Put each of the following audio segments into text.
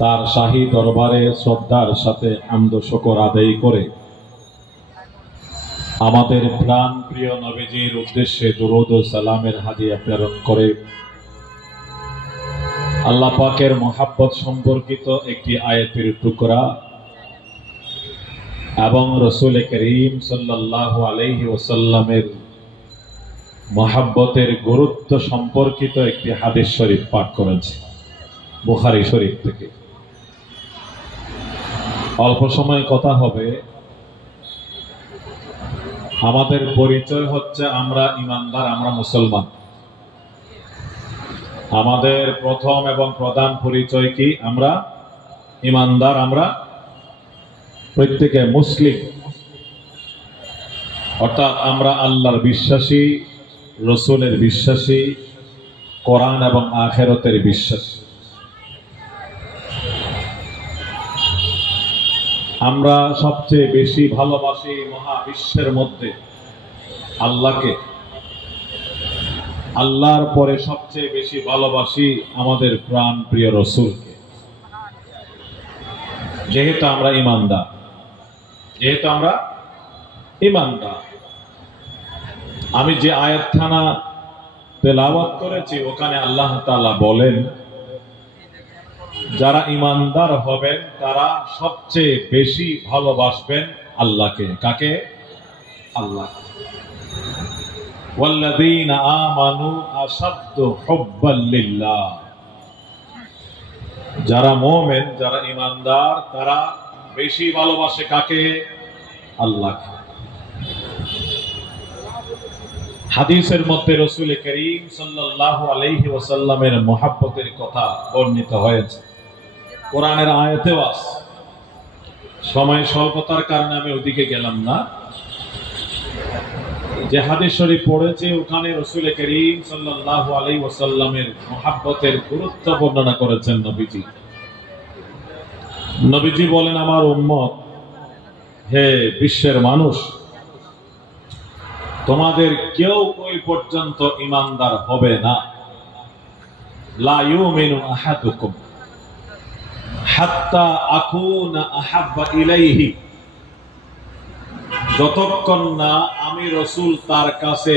তার শাহী দরবারে শ্রদ্ধার সাথে হামদ ও শুকর আদায় করে আমাদের প্রাণ প্রিয় নবীজির উদ্দেশ্যে দুরূদ ও সালামের হাদিয়া প্রেরণ করে আল্লাহ পাকের মহাব্বত সম্পর্কিত একটি আয়াতের টুকরা এবং রাসূল করিম সাল্লাল্লাহু আলাইহি ওয়াসাল্লামের মহাব্বতের গুরুত্ব সম্পর্কিত একটি হাদিস শরীফ পাঠ করেছে বুখারী শরীফ থেকে। অল্প সময় কথা হবে। আমাদের পরিচয় হচ্ছে আমরা ঈমানদার, আমরা মুসলমান। আমাদের প্রথম এবং প্রধান পরিচয় কি? আমরা ঈমানদার, আমরা প্রত্যেকে মুসলিম, অর্থাৎ আমরা আল্লাহর বিশ্বাসী, রাসূলের বিশ্বাসী, কোরআন এবং আখিরাতের বিশ্বাসী। আমরা সবচেয়ে বেশি ভালোবাসি মহাবিশ্বের মধ্যে আল্লাহকে। আল্লাহর পরে সবচেয়ে বেশি ভালোবাসি আমাদের প্রাণ প্রিয় রাসূলকে। যেহেতু আমরা ঈমানদার, আমি যে আয়াতখানা তেলাওয়াত করেছি ওখানে আল্লাহ তাআলা বলেন, যারা ঈমানদার হবেন তারা সবচেয়ে বেশি ভালোবাসবেন আল্লাহকে। কাকে? আল্লাহকে। ওয়াল্লাযীনা আমানু আশাদ্দু হুব্বাল লিল্লাহ। যারা মুমিন, যারা ঈমানদার, তারা বেশি ভালোবাসে কাকে? আল্লাহকে। হাদিসের মধ্যে রাসূল করিম সাল্লাল্লাহু আলাইহি ওয়াসাল্লামের মহব্বতের কথা বর্ণিত হয়েছে, কোরআনের আয়াতেও আছে। সময় স্বল্পতার কারণে আমি ওদিকে গেলাম না। যে হাদিস শরীফ পড়েছে ওখানে রাসূল করিম সাল্লাল্লাহু আলাইহি ওয়াসাল্লামের মহব্বতের গুরুত্ব বর্ণনা করেছেন নবীজি। নবীজি বলেন, আমার উম্মত, হে বিশ্বের মানুষ, তোমাদের কেউ ওই পর্যন্ত ঈমানদার হবে না, লা ইউমিনু আহাদুকুম হাত্তা আকুনা আহাব্বা ইলাইহি, যতক্ষণ না আমি রাসূল তার কাছে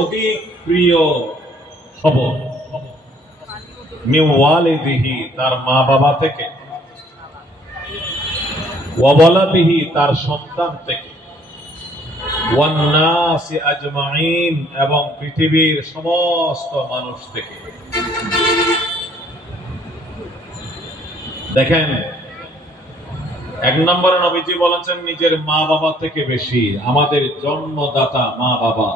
অধিক প্রিয় হব, মিন ওয়ালিদিহি, তার মা বাবা থেকে, ওয়া ওয়ালাদিহি, তার সন্তান থেকে, ওয়ান নাসি আজমাইন, এবং পৃথিবীর সমস্ত মানুষ থেকে। দেখেন, এক নম্বরে নবীজি বলেছেন নিজের মা বাবা থেকে বেশি। আমাদের জন্মদাতা মা বাবা,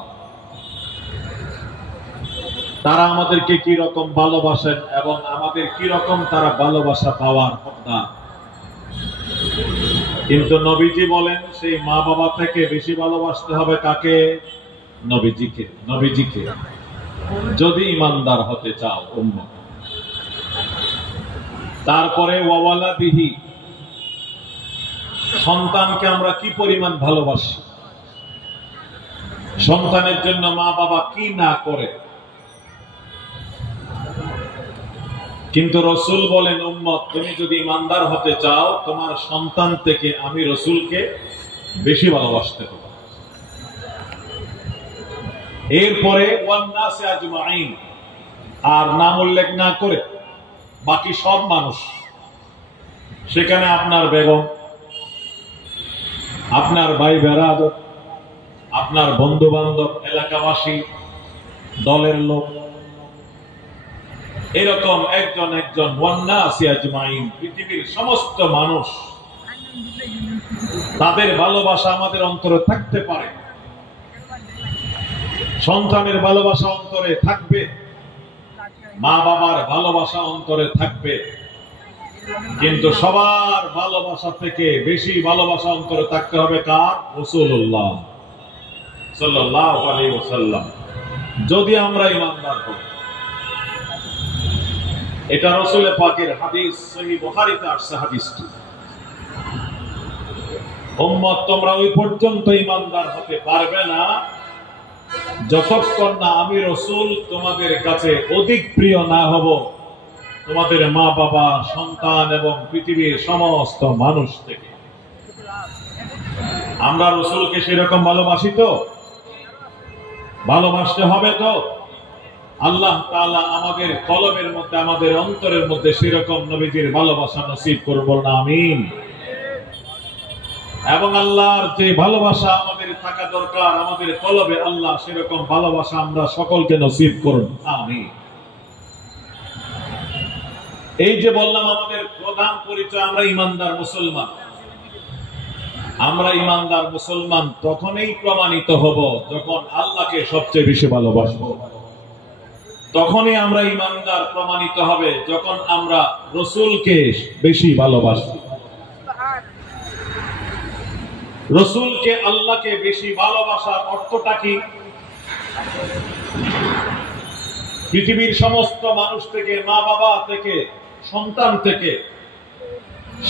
তারা আমাদেরকে কি রকম ভালোবাসেন এবং আমাদের কি রকম তারা ভালোবাসা পাওয়ার হকদার। কিন্তু নবীজি বলেন সেই মা বাবা থেকে বেশি ভালোবাসতে হবে কাকে? নবীজিকে। যদি ঈমানদার হতে চাও উম্মত। তারপরে ওয়া ওয়ালাদিহি, সন্তানকে আমরা কি পরিমাণ ভালোবাসি, সন্তানের জন্য মা বাবা কি না করে। কিন্তু রাসূল বলেন, উম্মত, তুমি যদি ঈমানদার হতে চাও তোমার সন্তান থেকে আমি রাসূলকে বেশি ভালোবাসতে হবে। এরপরে ওয়ান নাসি আজমাইন, আর নাম উল্লেখ না করে বাকি সব মানুষ, সেখানে আপনার বেগম, আপনার ভাই বেরাদর, আপনার বন্ধু বান্ধব, এলাকাবাসী, দলের লোক, এরকম একজন একজন, ওয়ান নাসি আজমাইন, পৃথিবীর সমস্ত মানুষ, তাদের ভালোবাসা আমাদের অন্তরে থাকতে পারে। সন্তানের ভালোবাসা অন্তরে থাকবে, মা বাবার ভালোবাসা অন্তরে থাকবে, কিন্তু সবার ভালোবাসা থেকে বেশি ভালোবাসা অন্তরে থাকতে হবে কার? রাসূলুল্লাহ সাল্লাল্লাহু আলাইহি ওয়াসাল্লাম। যদি আমরা ঈমানদার হই, এটা রাসূল পাকের হাদিস, সহিহ বুখারীতে আসছে হাদিসটি। উম্মত, তোমরা ওই পর্যন্ত ঈমানদার হতে পারবে না যতক্ষণ না আমি রাসূল তোমাদের কাছে অধিক প্রিয় না হব, তোমাদের মা বাবা, সন্তান এবং পৃথিবীর সমস্ত মানুষ থেকে। আমরা রসুলকে সেরকম ভালোবাসি তো? ভালোবাসতে হবে তো? আল্লাহ তাআলা আমাদের কলবের মধ্যে, আমাদের অন্তরের মধ্যে সেরকম নবীজির ভালোবাসা নসিব করুন না, আমিন। এবং আল্লাহর যে ভালোবাসা আমাদের থাকা দরকার আমাদের কলবে, আল্লাহ সেরকম ভালোবাসা আমরা সকলকে নসিব করুন, আমিন। এই যে বললাম আমাদের প্রধান পরিচয়, আমরা ঈমানদার মুসলমান। আমরা ঈমানদার মুসলমান তখনই প্রমাণিত হব যখন আল্লাহকে সবচেয়ে বেশি ভালোবাসবো। তখনই আমরা ঈমানদার প্রমাণিত হবে যখন আমরা রসুলকে বেশি ভালোবাসবো। রসুলকে, আল্লাহকে বেশি ভালোবাসার অর্থটা কি? পৃথিবীর সমস্ত মানুষ থেকে, মা বাবা থেকে, সন্তান থেকে,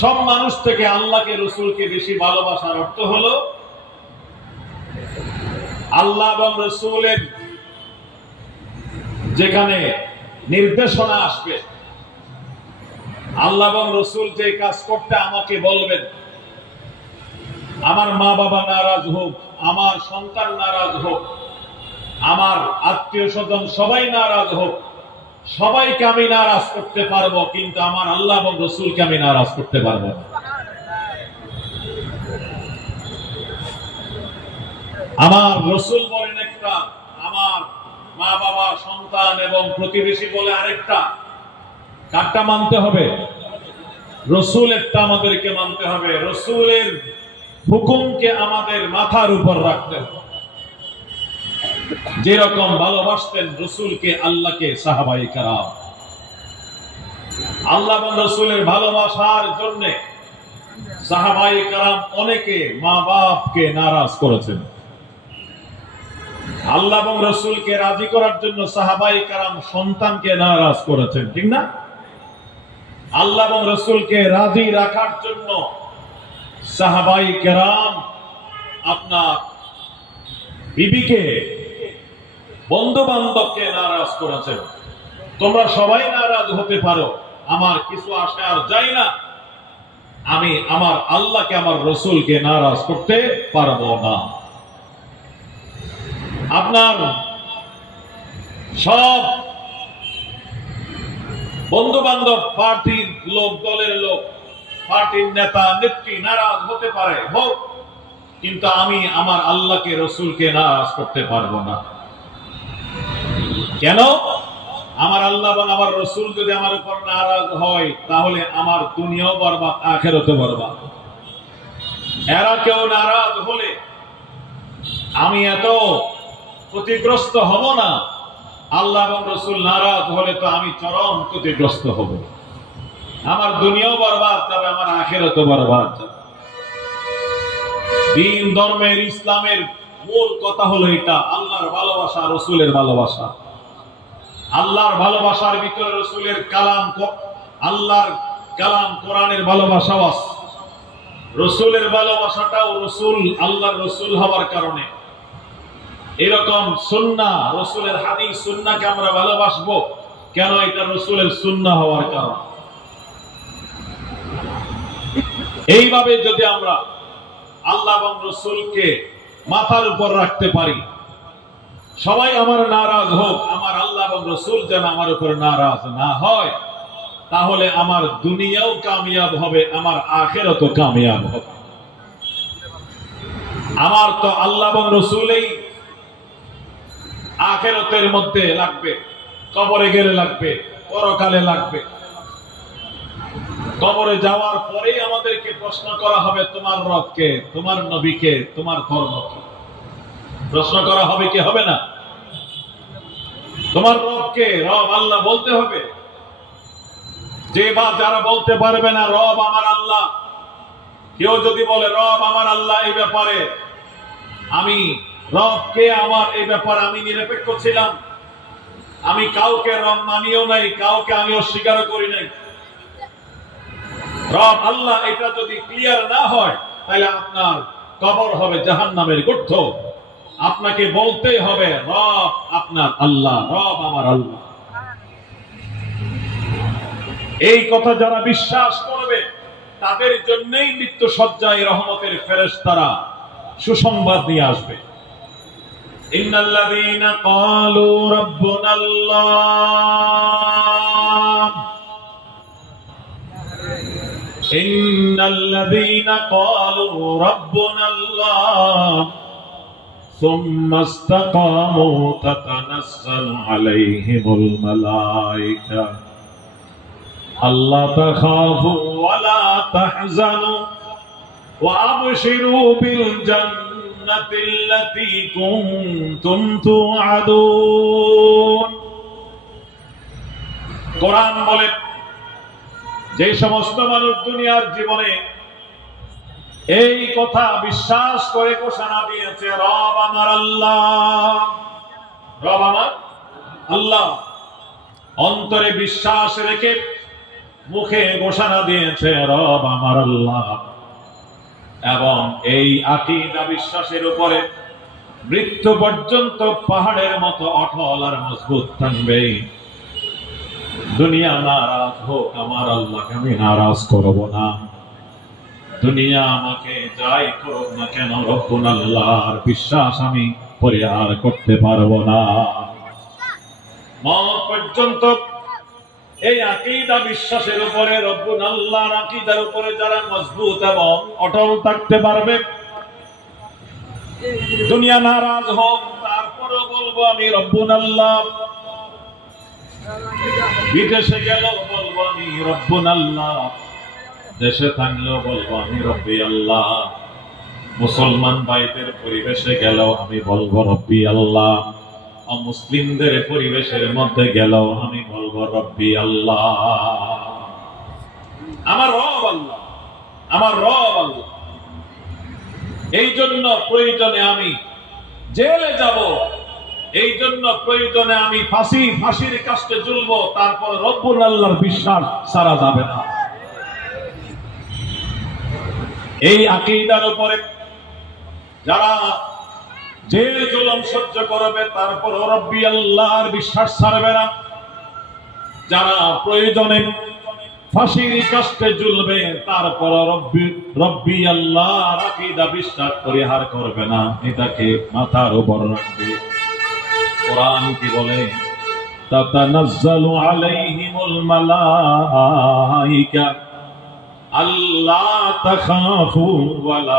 সব মানুষ থেকে আল্লাহকে, রসুলকে বেশি ভালোবাসার অর্থ হলো আল্লাহ এবং রসুলের যেখানে নির্দেশনা আসবে, আল্লাহ এবং রসুল যে কাজ করতে আমাকে বলবেন, আমার মা বাবা নারাজ হোক, আমার সন্তান নারাজ হোক, আমার আত্মীয় স্বজন সবাই নারাজ হোক, সবাইকে আমি নারাজ করতে পারবো, কিন্তু আমার আল্লাহ এবং রসুলকে আমি নারাজ করতে পারবো না। আমার রসুল বলেন একটা, আমার মা বাবা, সন্তান এবং প্রতিবেশী বলে আরেকটা। কারটা মানতে হবে? রসুলেরটা আমাদেরকে মানতে হবে। রসুলের হুকুমকে আমাদের মাথার উপর রাখতে হবে। যেরকম ভালোবাসতেন রসুলকে, আল্লাহকে সাহাবায়ে কেরাম। আল্লাহ এবং রসুলের ভালোবাসার জন্য সাহাবায়ে কেরাম অনেকে মা বাপকে নারাজ করেছেন। আল্লাহ এবং রসুলকে রাজি করার জন্য সাহাবায়ে কেরাম সন্তানকে নারাজ করেছেন, ঠিক না? আল্লাহ এবং রসুলকে রাজি রাখার জন্য সাহাবায়ে কেরাম আপনার বিবিকে, বন্ধু বান্ধবকে নারাজ করেছেন। তোমরা সবাই নারাজ হতে পারো, আমার কিছু আসে আর যাই না, আমি আমার আল্লাহকে, আমার রসুলকে নারাজ করতে পারবো না। আপনার সব বন্ধু বান্ধব, পার্টির লোক, দলের লোক, পার্টির নেতা নেত্রী নারাজ হতে পারে, হোক, কিন্তু আমি আমার আল্লাহকে, রসুলকে নারাজ করতে পারবো না। কেন? আমার আল্লাহ এবং আমার রসুল যদি আমার উপর নারাজ হয়, তাহলে আমার দুনিয়াও বরবাদ, আখিরাতও বরবাদ। এরা কেউ নারাজ হলে আমি এত ক্ষতিগ্রস্ত হব না, আল্লাহ এবং রসুল নারাজ হলে তো আমি চরম ক্ষতিগ্রস্ত হব। আমার দুনিয়াও বরবাদ যাবে, আমার আখিরাতও বরবাদ যাবে। দ্বীন, ধর্মের, ইসলামের মূল কথা হলো এটা, আল্লাহর ভালোবাসা, রসুলের ভালোবাসা। আল্লাহর ভালোবাসার ভিতরে রসুলের কালাম, আল্লাহর কালাম কোরআনের ভালোবাসাও আছে। রসুলের ভালোবাসাটাও রসুল, আল্লাহর রসুল হওয়ার কারণে। এরকম সুন্নাহ, রসুলের হাদিস, সুন্নাহকে আমরা ভালোবাসবো কেন? এটা রসুলের সুন্নাহ হওয়ার কারণ। এইভাবে যদি আমরা আল্লাহ এবং রসুলকে মাথার উপর রাখতে পারি, সবাই আমার নারাজ হোক, আমার আল্লাহ এবং রসুল যেন আমার উপর নারাজ না হয়, তাহলে আমার দুনিয়াও কামিয়াব হবে, আমার আখিরাতও কামিয়াব হবে। আমার তো আল্লাহ এবং রসুলেই আখিরাতের মধ্যে লাগবে, কবরে গেলে লাগবে, পরকালে লাগবে। কবরে যাওয়ার পরেই আমাদেরকে প্রশ্ন করা হবে, তোমার রবকে, তোমার নবীকে, তোমার ধর্মকে। প্রশ্ন করা হবে কি হবে না? তোমার রবকে, রব আল্লাহ বলতে হবে। যে বা যারা বলতে পারবে না রব আমার আল্লাহ, কেউ যদি বলে রব আমার আল্লাহ, এই ব্যাপারে আমি রবকে, আমার এই ব্যাপারে আমি নিরপেক্ষ ছিলাম, আমি কাউকে রব মানিও নাই, কাউকে আমি অস্বীকার করি নাই, রব আল্লাহ, এটা যদি ক্লিয়ার না হয়, তাহলে আপনার কবর হবে জাহান্নামের গর্ত। আপনাকে বলতেই হবে রব আপনার আল্লাহ, রব আমার আল্লাহ। এই কথা যারা বিশ্বাস করবে তাদের জন্যই মৃত্যু সজ্জায় রহমতের ফেরেশতারা সুসংবাদ নিয়ে আসবে। ইন্নাল্লাযীনা ক্বালু রাব্বুনাল্লাহ ইন্নাল্লাযীনা ক্বালু রাব্বুনাল্লাহ ثم استقاموا تتنزل عليهم الملائكة ألا تخافوا ولا تحزنوا وأبشروا بالجنة التي كنتم توعدون। কোরআন বলে যে সমস্ত মানুষ দুনিয়ার জীবনে এই কথা বিশ্বাস করে ঘোষণা দিয়েছে রব আমার আল্লাহ, রব আমার আল্লাহ, অন্তরে বিশ্বাস রেখে মুখে ঘোষণা দিয়েছে রব আমার আল্লাহ, এবং এই আকীদা বিশ্বাসের উপরে মৃত্যু পর্যন্ত পাহাড়ের মতো অটল আর মজবুত থাকবে। দুনিয়া নারাজ হোক, আমার আল্লাহকে আমি নারাজ করব না। দুনিয়া আমাকে যাই করুক না কেন, রব্বুল আল্লাহর বিশ্বাস আমি পরিহার করতে পারবো না। মওত পর্যন্ত এই আকীদা বিশ্বাসের উপরে, রব্বুল আল্লাহর আকীদার উপরে যারা মজবুত এবং অটল থাকতে পারবে, দুনিয়া নারাজ হোক তারপরেও বলবো আমি রব্বুল আল্লাহ। বিদেশে গেলেও বলবো আমি রব্বুল আল্লাহ, দেশে থাকলেও বলবো আমি রব্বি আল্লাহ। মুসলমান ভাইদের পরিবেশে গেলেও আমি বলবো রব্বি আল্লাহ, অমুসলিমদের পরিবেশের মধ্যে গেলেও আমি বলবো রব্বি আল্লাহ। আমার রব আল্লাহ, আমার রব আল্লাহ। এই জন্য প্রয়োজনে আমি জেলে যাব, এই জন্য প্রয়োজনে আমি ফাঁসির কাস্টে ঝুলবো, তারপর রব্বুল আল্লাহর বিশ্বাস সারা যাবে না। এই আকীদার উপরে যারা জেল জুলুম সহ্য করবে, তারপর রব্বি আল্লাহর বিশ্বাস ছাড়বে না। যারা প্রয়োজনে ফাঁসির কাস্টে ঝুলবে, তারপর রব্বি আল্লাহর আকীদা বিশ্বাস পরিহার করবে না, এটাকে মাথার উপর রাখবে। কোরআন কি বলে? তাতানাজ্জালু আলাইহিমুল মালাইকা আল্লা তাখাফু ওয়ালা